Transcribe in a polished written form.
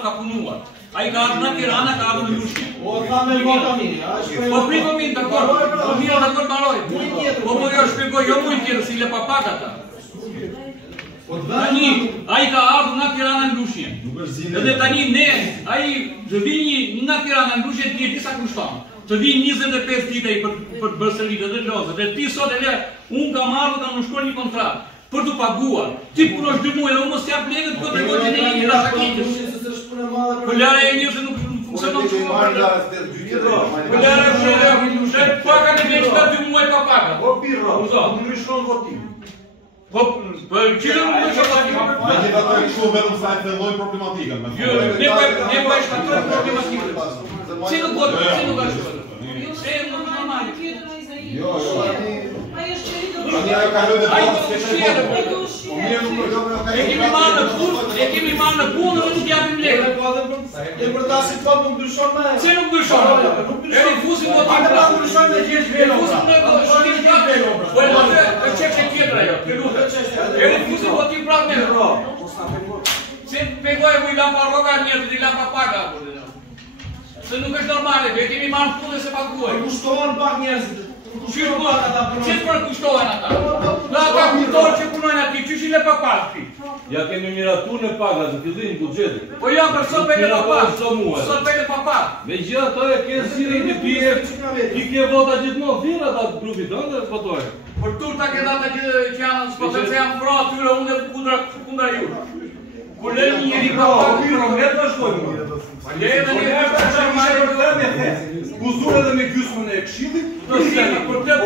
ka punuar. Ai ka ardhur në Tiranë, ka ardhur në Lushnjë. O tha me vota mirë, po prikomin, dakor. Po mirë, dakor, mbaroj. Po jo shpjegoj, jo mund tjetër si le papak ata. Tani, ai ka ardhur në Tiranë në Lushnjë. Edhe tani ne, ai të vini nga Tirana në Lushnjë ti disa kushton. Të vinë 25 ditë për të bërë servitë dhe lozët. Dhe ti sot e le, unë kam ardhur kam në shkruar një kontratë për të paguar. Ti punosh 2 muaj dhe unë mos jap lekët për të gojën e një rashakitës. Po lare e njërë se nuk funksionon shumë. Po lare e shumë, paka në veç ka 2 muaj pa paka. Po pirra, nuk në shkon votim. Po, qire nuk në shkon votim. Me një të të kështu vetëm sa e filloj problematikën. Ne po e shkatroj problematikën. Si nuk ka shkon? Se nuk në normali. Jo, Ai është qeri do Tani ajo kaloi në punë. E kemi marrë në punë dhe nuk japim lekë. E për ta situatë nuk ndryshon me. Se nuk ndryshon? E rifuzim votim pra. Ata ndryshon me gjithë velo. Rifuzim me shkrim velo. Po e çështje tjetër ajo. E rifuzim votim pra me. Se pegoj mu i lapa rroga njerëzit i lapa paga. Se nuk është normale, ne kemi marrë punë se paguaj. Kushtohen pak njerëzit. Që për kushtohen ata? Dhe ata kushtohen që punojnë ati, që shile pa paski? Ja kemi miratu në paga të fillim budgetit. Po ja, për sot pejnë pa paski. Sot pejnë pa paski. Me gjithë ato e ke ziri një pije, i ke vota gjithmonë, vira ata të grupit, dhe votojnë. Për turta ke data që janë, s'pote se janë fra atyre unë e kundra ju. Kur lërë një njeri pa paski, Ne të shkojmë. lërë një njeri pa paski, Kuzur edhe me gjysmën e këshillit, për të